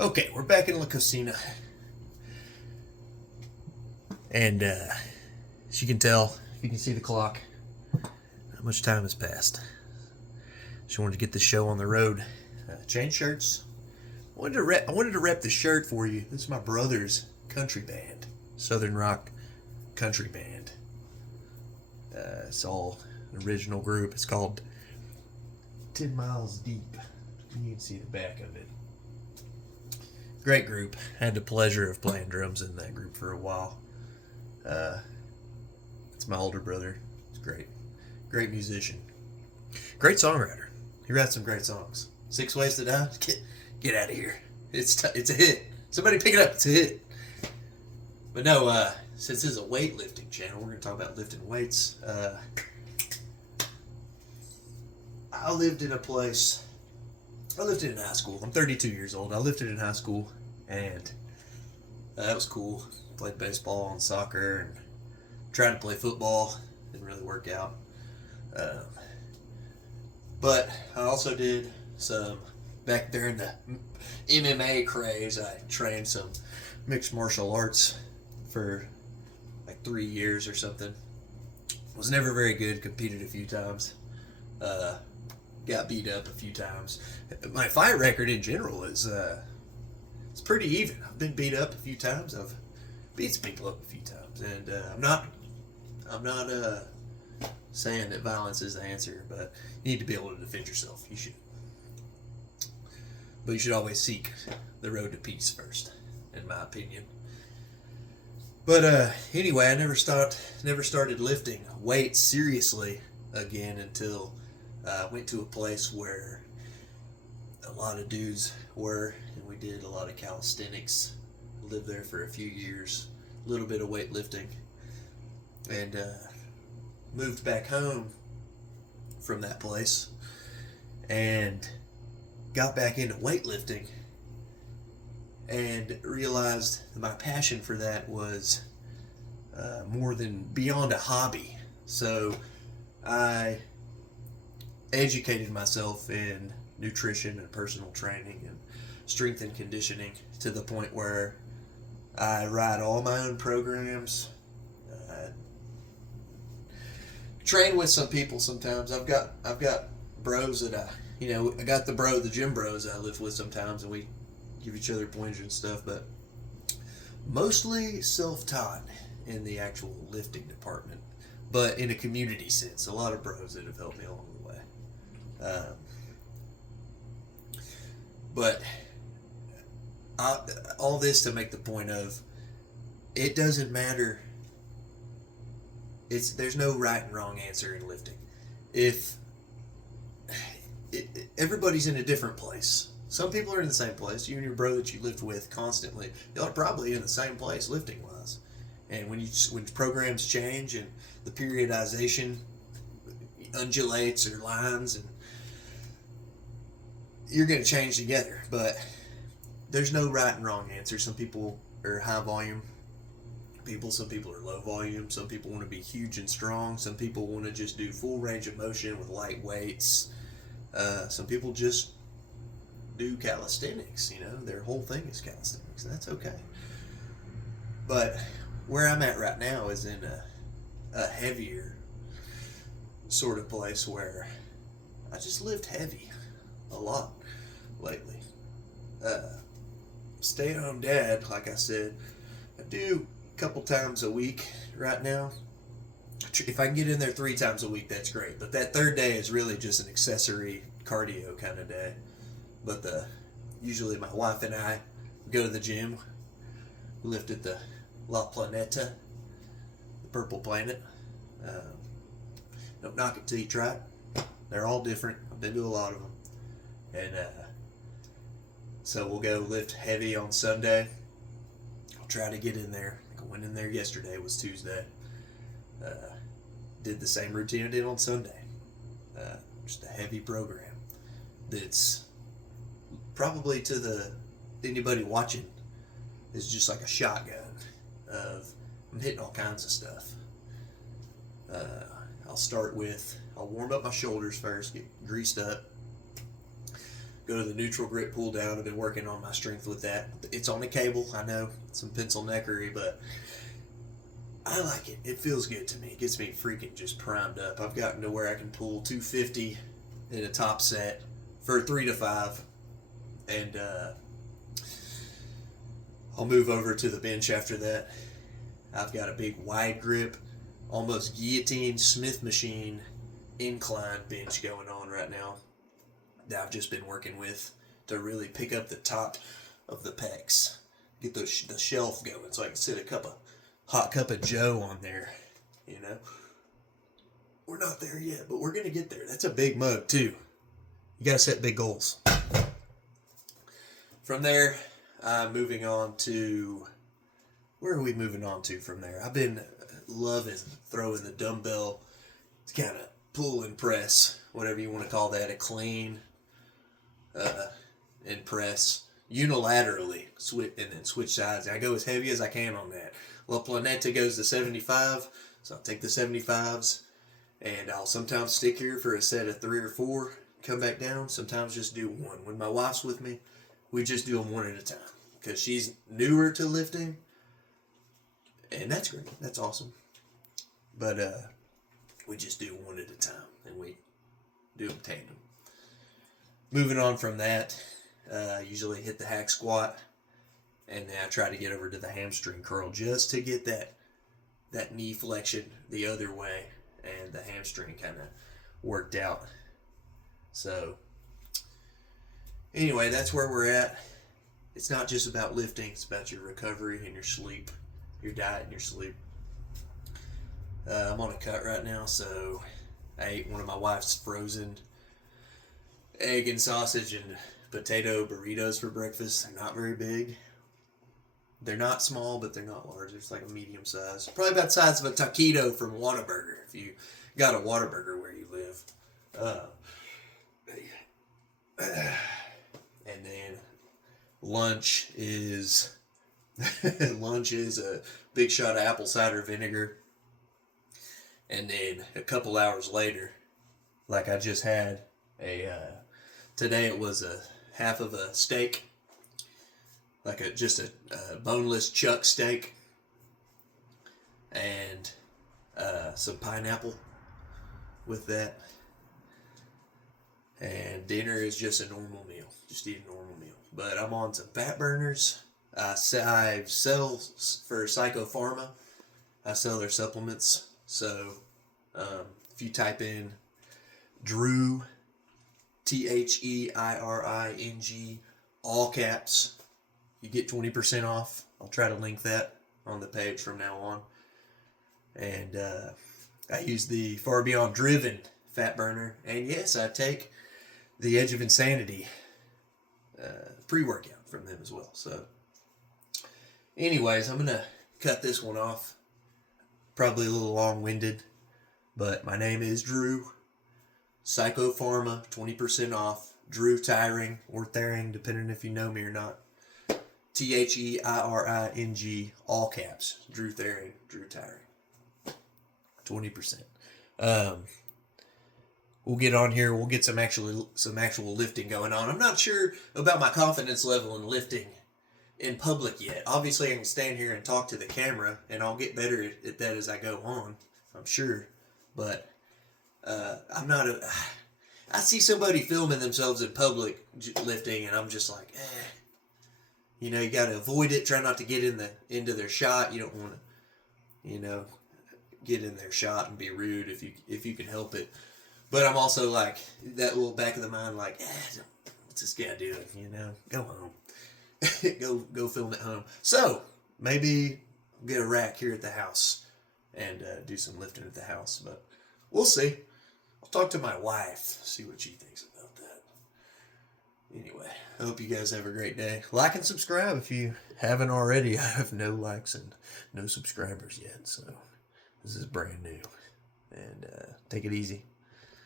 Okay, we're back in La Cocina. And as you can tell, if you can see the clock, not much time has passed. Just wanted to get the show on the road. Change shirts. I wanted to rep the shirt for you. This is my brother's country band, Southern rock country band. It's all an original group. It's called 10 Miles Deep. You can see the back of it. Great group. Had the pleasure of playing drums in that group for a while. It's my older brother. He's great. Great musician. Great songwriter. He writes some great songs. 6 Ways to Die? Get out of here. It's a hit. Somebody pick it up. It's a hit. But no, since this is a weightlifting channel, we're going to talk about lifting weights. I lived in high school. I'm 32 years old. I lifted in high school, and that was cool. Played baseball and soccer, and tried to play football. Didn't really work out. But I also did some, back during the MMA craze, I trained some mixed martial arts for like 3 years or something. Was never very good, competed a few times. Got beat up a few times. My fight record in general is it's pretty even. I've been beat up a few times. I've beat some people up a few times, and I'm not saying that violence is the answer, but you need to be able to defend yourself. You should, but you should always seek the road to peace first, in my opinion. But anyway, I never started lifting weights seriously again until I went to a place where a lot of dudes were, and we did a lot of calisthenics. Lived there for a few years, a little bit of weightlifting, and moved back home from that place and got back into weightlifting and realized that my passion for that was more than beyond a hobby. So I educated myself in nutrition and personal training and strength and conditioning to the point where I write all my own programs. Train with some people sometimes. I've got bros that I got the gym bros I live with sometimes, and we give each other pointers and stuff, but mostly self-taught in the actual lifting department, but in a community sense. A lot of bros that have helped me along the way. But all this to make the point of, it doesn't matter. There's no right and wrong answer in lifting. Everybody's in a different place. Some people are in the same place. You and your bro that you lift with constantly, y'all are probably in the same place lifting wise. And when programs change and the periodization undulates or lines, and you're going to change together. But there's no right and wrong answer. Some people are high volume people, some people are low volume, some people want to be huge and strong, some people want to just do full range of motion with light weights, some people just do calisthenics. Their whole thing is calisthenics, and that's okay. But where I'm at right now is in a heavier sort of place where I just lift heavy a lot lately. Stay-at-home dad, like I said, I do a couple times a week right now. If I can get in there 3 times a week, that's great. But that third day is really just an accessory cardio kind of day. But usually my wife and I go to the gym. We lift at the La Planeta, the Purple Planet. Don't knock it till you try it. They're all different. I've been to a lot of them. And so we'll go lift heavy on Sunday. I'll try to get in there. I went in there yesterday. It was Tuesday. Did the same routine I did on Sunday. Just a heavy program that's probably to anybody watching is just like a shotgun of, I'm hitting all kinds of stuff. I'll warm up my shoulders first, get greased up. go to the neutral grip pull down. I've been working on my strength with that. It's on a cable, I know, some pencil neckery, but I like it. It feels good to me. It gets me freaking just primed up. I've gotten to where I can pull 250 in a top set for 3 to 5, and I'll move over to the bench after that. I've got a big wide grip, almost guillotine Smith machine incline bench going on right now that I've just been working with to really pick up the top of the pecs, get the shelf going so I can sit a hot cup of Joe on there, you know. We're not there yet, but we're going to get there. That's a big mug too. You got to set big goals. From there, I'm moving on to, where are we moving on to from there? I've been loving throwing the dumbbell, it's kind of pull and press, whatever you want to call that, a clean and press unilaterally, and then switch sides. I go as heavy as I can on that. La Planeta goes to 75, so I'll take the 75s, and I'll sometimes stick here for a set of 3 or 4, come back down, sometimes just do 1. When my wife's with me, we just do them 1 at a time, because she's newer to lifting, and that's great, that's awesome. But we just do 1 at a time, and we do them tandem. Moving on from that, usually hit the hack squat, and then I try to get over to the hamstring curl just to get that knee flexion the other way and the hamstring kind of worked out. So anyway, that's where we're at. It's not just about lifting, it's about your recovery and your sleep, your diet and your sleep. I'm on a cut right now, so I ate one of my wife's frozen egg and sausage and potato burritos for breakfast. They're not very big. They're not small, but they're not large. It's like a medium size. Probably about the size of a taquito from Whataburger, if you got a Whataburger where you live. And then lunch is a big shot of apple cider vinegar. And then a couple hours later, like I just had today it was a half of a steak, like just a boneless chuck steak, and some pineapple with that. And dinner is just a normal meal, just eat a normal meal. But I'm on some fat burners. I sell for Psychopharma. I sell their supplements. So if you type in Drew, THEIRING, all caps, you get 20% off. I'll try to link that on the page from now on. And I use the Far Beyond Driven fat burner. And yes, I take the Edge of Insanity pre-workout from them as well. So anyways, I'm going to cut this one off. Probably a little long-winded, but my name is Drew. Psychopharma, 20% off. Drew Thiring or Thiring, depending if you know me or not. THEIRING, all caps. Drew Thiring, Drew Thiring. 20%. We'll get on here. We'll get some actual lifting going on. I'm not sure about my confidence level in lifting in public yet. Obviously, I can stand here and talk to the camera, and I'll get better at that as I go on, I'm sure. But I'm not I see somebody filming themselves in public lifting, and I'm just like, you know, you got to avoid it. Try not to get into their shot. You don't want to, you know, get in their shot and be rude if you can help it. But I'm also like that little back of the mind, like, what's this guy doing? You know, go home. go film at home. So maybe get a rack here at the house and do some lifting at the house, but we'll see. I'll talk to my wife, see what she thinks about that. Anyway, I hope you guys have a great day. Like and subscribe if you haven't already. I have no likes and no subscribers yet, so this is brand new. And take it easy.